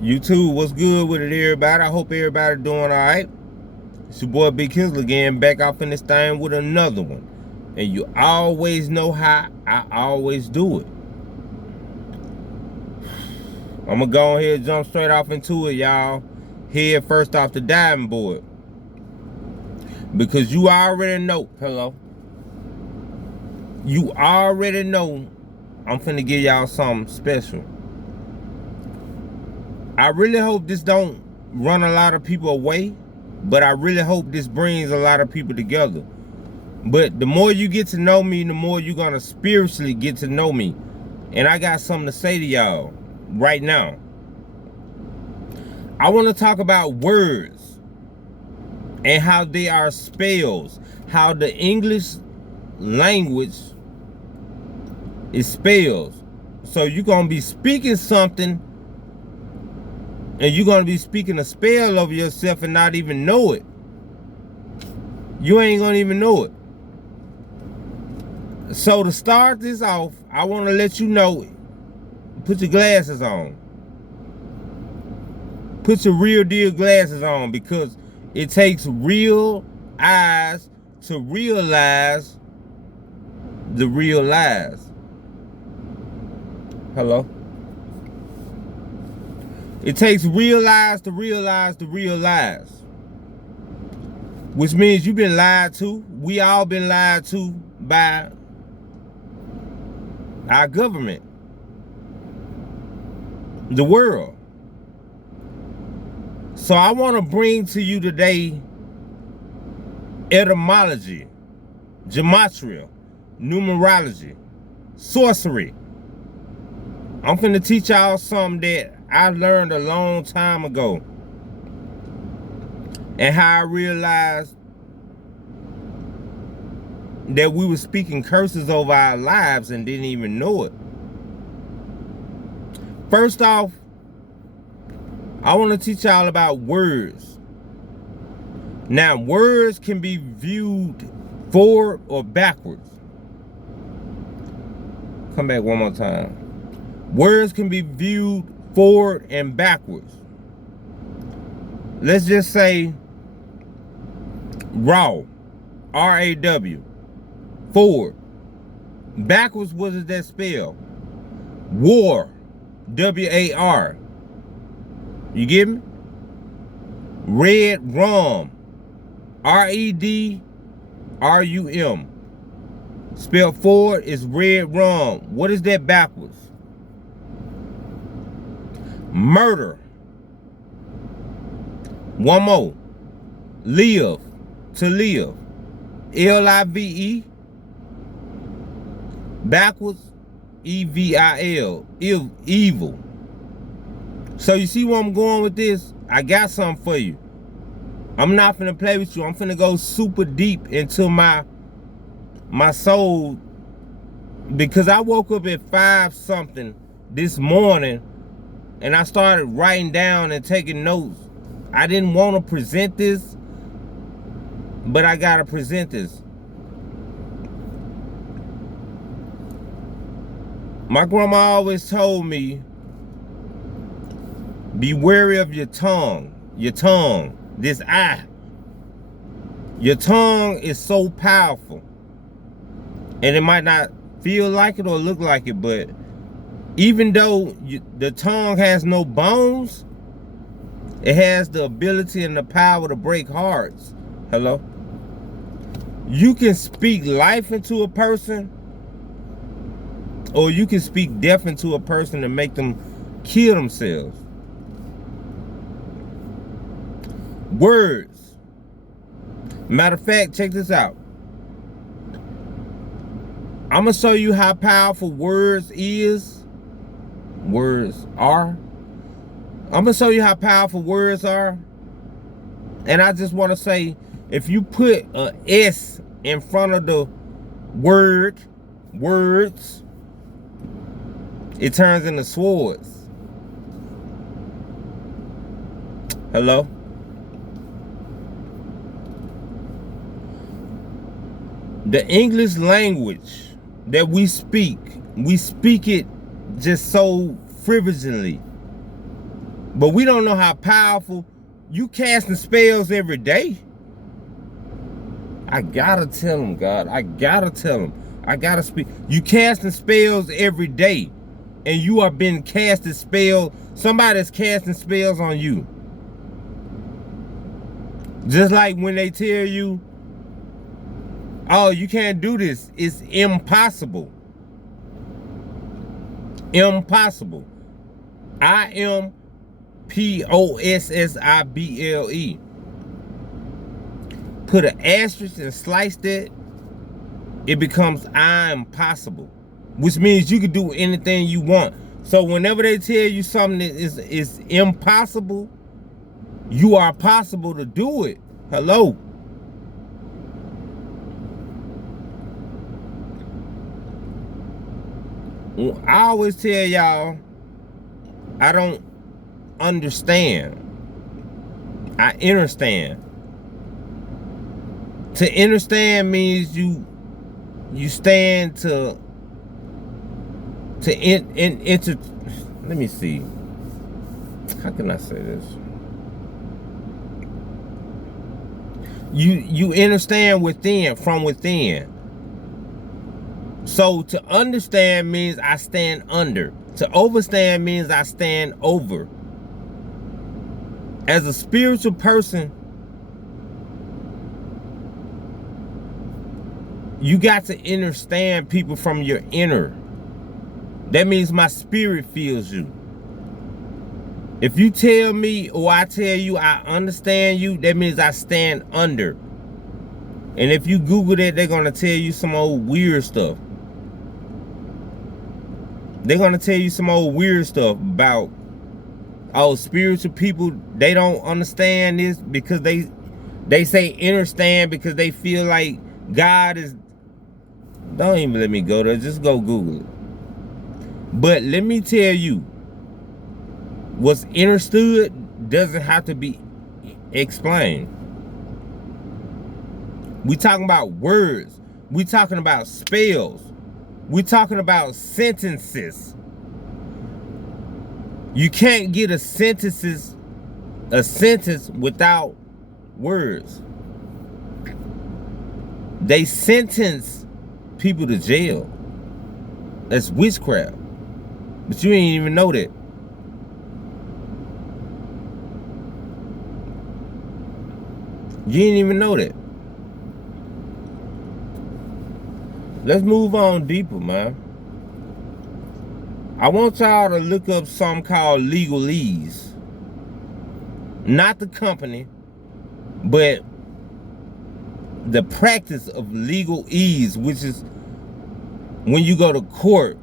YouTube, what's good with it, everybody? I hope everybody doing all right. It's your boy Big Kinsler again, back off in this thing with another one. And you always know how I always do it. I'm gonna go ahead and jump straight off into it, y'all. Head first off the diving board. Because you already know, hello. You already know I'm finna give y'all something special. I really hope this don't run a lot of people away, but I really hope this brings a lot of people together. But the more you get to know me, the more you're gonna spiritually get to know me. And I got something to say to y'all right now. I want to talk about words and how they are spells, how the English language is spells. So you're gonna be speaking something, and you're going to be speaking a spell over yourself and not even know it. You ain't going to even know it. So to start this off, I want to let you know, put your glasses on. Put your real deal glasses on, because it takes real eyes to realize the real lies. Hello? It takes real lies to realize the real lies. Which means you've been lied to. We all been lied to by our government. The world. So I want to bring to you today etymology, gematria, numerology, sorcery. I'm finna teach y'all something that I learned a long time ago, and how I realized that we were speaking curses over our lives and didn't even know it. First off, I want to teach y'all about words. Now, words can be viewed forward or backwards. Come back one more time. Words can be viewed forward and backwards. Let's just say raw, R-A-W, forward. Backwards, what does that spell? War, W-A-R. You get me? Red rum, R-E-D-R-U-M. Spelled forward is red rum. What is that backwards? Murder. One more. Live. To live. L-I-V-E. Backwards. E-V-I-L. Evil. So you see where I'm going with this? I got something for you. I'm not finna play with you. I'm finna go super deep into my soul, because I woke up at 5 something this morning, and I started writing down and taking notes. I didn't want to present this, but I gotta present this. My grandma always told me, be wary of your tongue. Your tongue, this eye. Your tongue is so powerful. And it might not feel like it or look like it, but even though the tongue has no bones, it has the ability and the power to break hearts. Hello? You can speak life into a person, or you can speak death into a person and make them kill themselves. Words. Matter of fact, check this out. I'm going to show you how powerful words are. I'm going to show you how powerful words are. And I just want to say, if you put an S in front of the word, words, it turns into swords. Hello? The English language that we speak it just so frivolously. But we don't know how powerful. You casting spells every day. I gotta tell him, God. I gotta tell him. I gotta speak. You casting spells every day. And you are being casting spells. Somebody's casting spells on you. Just like when they tell you, oh, you can't do this. It's impossible. Impossible. IMPOSSIBLE. Put an asterisk and slice that, it becomes I am possible, which means you can do anything you want. So whenever they tell you something that is impossible, you are possible to do it. Hello. I always tell y'all, I don't understand. I understand. To understand means you stand to enter. Let me see. How can I say this? You understand within, from within. So to understand means I stand under. To overstand means I stand over. As a spiritual person, you got to understand people from your inner. That means my spirit feels you. If you tell me or I tell you I understand you, that means I stand under. And if you Google that, they're going to tell you some old weird stuff. They're going to tell you some old weird stuff about, oh, spiritual people, they don't understand this because they say understand because they feel like God is. Don't even let me go there. Just go Google it. But let me tell you, what's understood doesn't have to be explained. We talking about words. We talking about spells. We talking about sentences. You can't get a sentence without words. They sentence people to jail. That's witchcraft. But you ain't even know that. You ain't even know that. Let's move on deeper, man. I want y'all to look up something called legalese. Not the company, but the practice of legalese, which is when you go to court,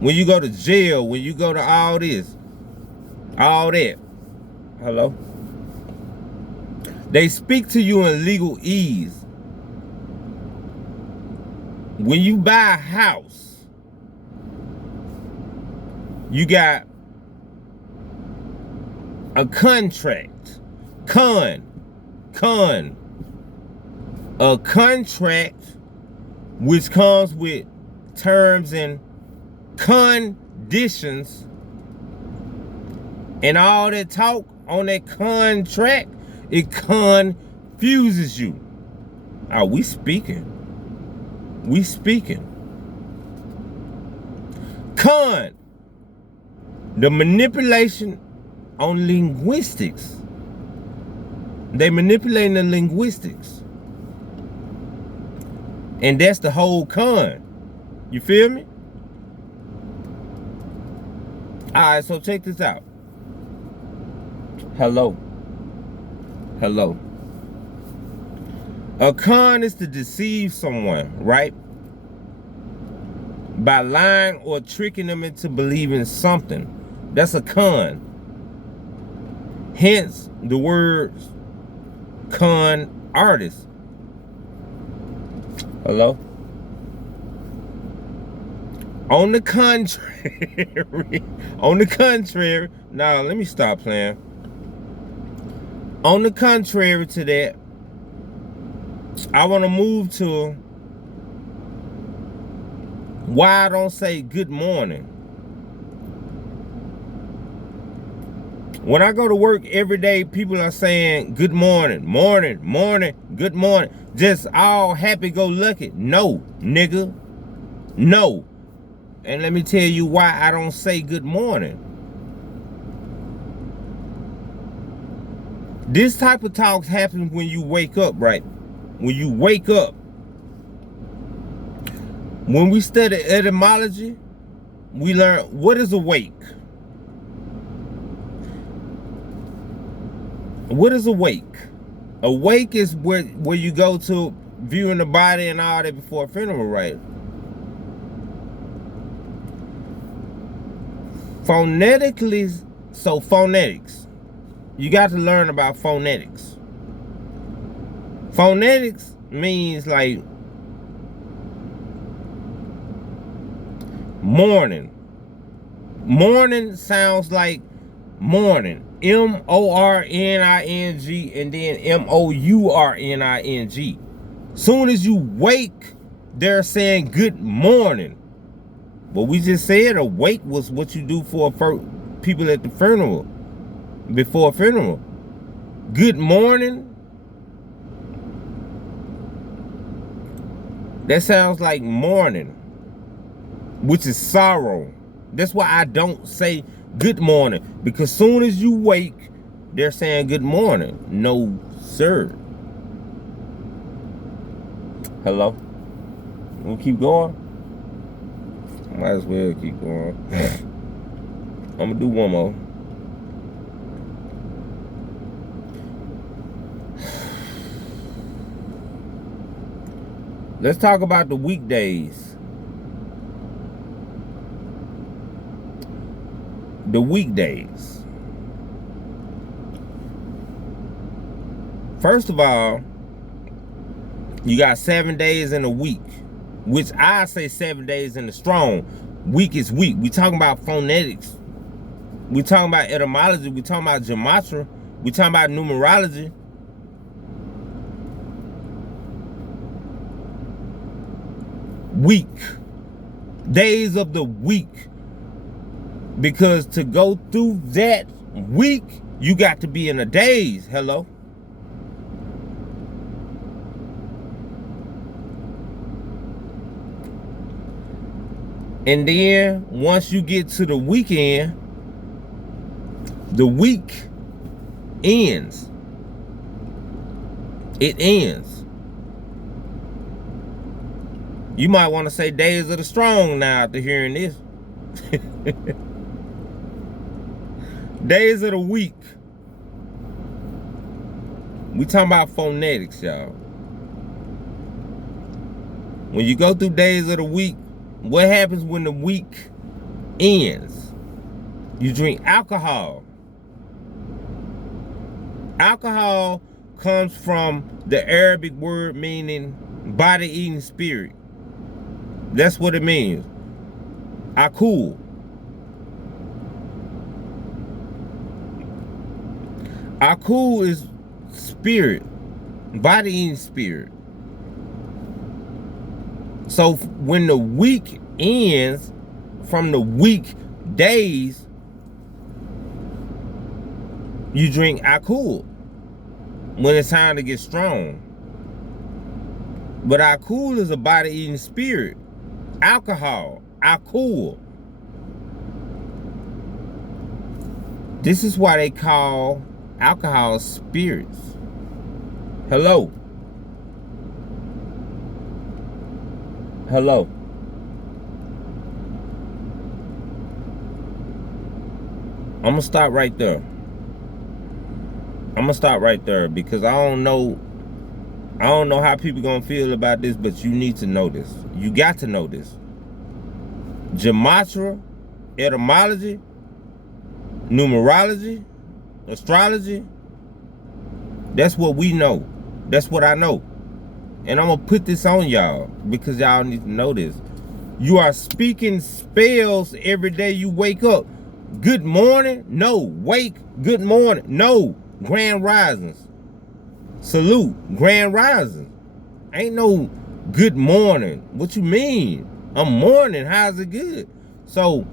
when you go to jail, when you go to all this, all that. Hello? They speak to you in legalese. When you buy a house, you got a contract. A contract which comes with terms and conditions, and all that talk on that contract, it confuses you. Are we speaking? We speaking. The manipulation on linguistics. They manipulating the linguistics. And that's the whole con. You feel me? Alright, so check this out. Hello. A con is to deceive someone, right? By lying or tricking them into believing something. That's a con. Hence the words con artist. Hello? On the contrary, now let me stop playing. On the contrary to that, I want to move to why I don't say good morning. When I go to work every day, people are saying good morning, morning, morning, good morning. Just all happy-go-lucky. No, nigga. No. And let me tell you why I don't say good morning. This type of talk happens when you wake up, right? When you wake up. When we study etymology, we learn what is awake. What is awake? Awake is where you go to viewing the body and all that before a funeral, right? Phonetically, so phonetics. You got to learn about phonetics. Phonetics means like morning. Morning sounds like morning. M-O-R-N-I-N-G and then M-O-U-R-N-I-N-G. Soon as you wake, they're saying good morning. But we just said awake was what you do for people at the funeral, before a funeral. Good morning. That sounds like mourning, which is sorrow. That's why I don't say good morning, because soon as you wake, they're saying good morning. No, sir. Hello? We'll keep going? Might as well keep going. I'm gonna do one more. Let's talk about the weekdays. The weekdays. First of all, you got 7 days in a week, which I say 7 days in a strong. Week is week. We talking about phonetics. We talking about etymology. We talking about gematria. We talking about numerology. Week. Days of the week. Because to go through that week, you got to be in a daze. Hello? And then once you get to the weekend, the week ends. It ends. You might want to say days of the strong now after hearing this. Days of the week. We talking about phonetics, y'all. When you go through days of the week, what happens when the week ends? You drink alcohol. Alcohol comes from the Arabic word meaning body-eating spirit. That's what it means. Akul. Akul is spirit, body-eating spirit. So when the week ends, from the week days, you drink Akul when it's time to get strong. But Akul is a body-eating spirit. Alcohol, Akul. This is why they call alcohol spirits. Hello. Hello. I'm gonna stop right there. I'm gonna stop right there because I don't know how people gonna feel about this, but you need to know this. You got to know this. Gematria, etymology, numerology, astrology, that's what we know. That's what I know. And I'm gonna put this on y'all because y'all need to know this. You are speaking spells every day you wake up. Good morning, no. Wake, good morning, no. Grand risings. Salute, grand rising. Ain't no good morning. What you mean? I'm morning, how's it good? So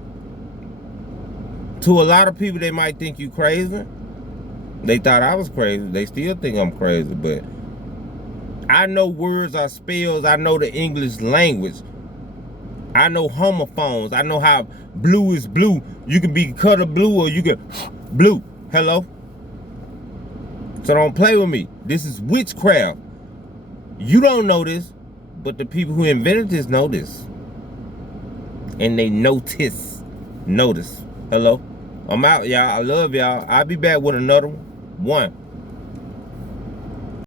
To a lot of people, they might think you crazy. They thought I was crazy. They still think I'm crazy, but I know words are spells. I know the English language. I know homophones. I know how blue is blue. You can be color blue or you can blue. Hello? So don't play with me. This is witchcraft. You don't know this, but the people who invented this know this. And they notice. Hello? I'm out, y'all. I love y'all. I'll be back with another one.